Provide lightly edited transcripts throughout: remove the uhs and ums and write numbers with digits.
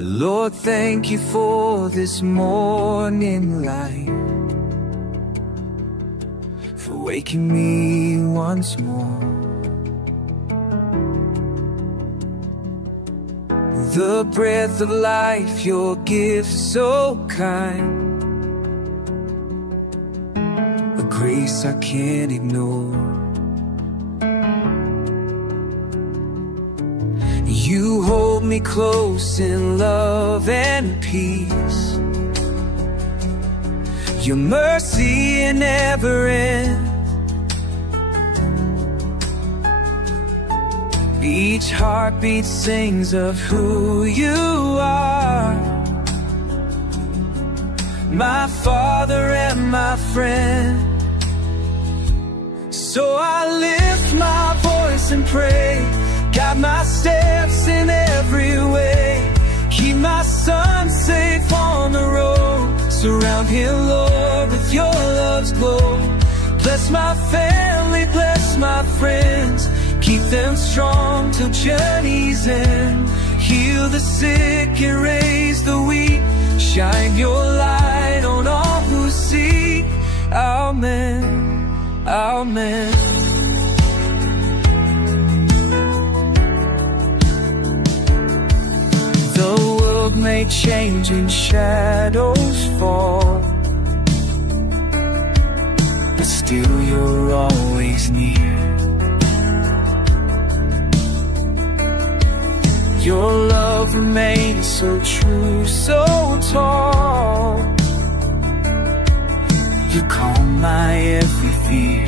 Lord, thank you for this morning light, for waking me once more. The breath of life, your gift so kind, a grace I can't ignore. You hold me close in love and peace. Your mercy never ends. Each heartbeat sings of who you are, my Father and my friend. So I lift my voice and pray, guide my steps in every way. Keep my son safe on the road. Surround him, Lord, with your love's glow. Bless my family, bless my friends. Keep them strong till journey's end. Heal the sick and raise the weak. Shine your light on all who seek. Amen, amen. The world may change and shadows fall, but still you're always near. Your love remains so true, so tall. You calm my every fear.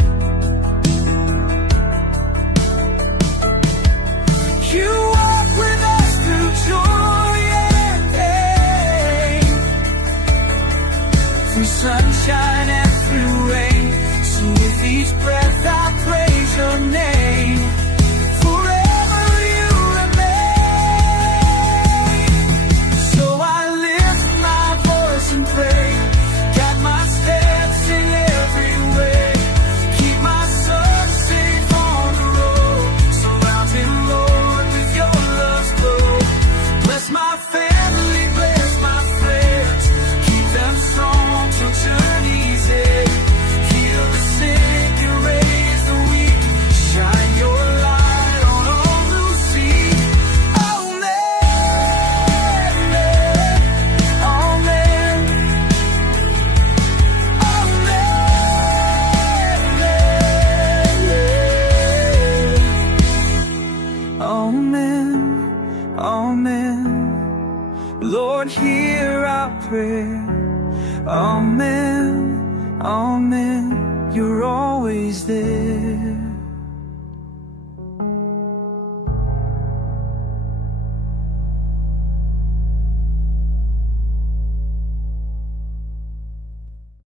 You walk with us through joy and pain, through sunshine and through rain. So with each breath I praise your name. Amen, amen. Lord, hear our prayer. Amen, amen. You're always there.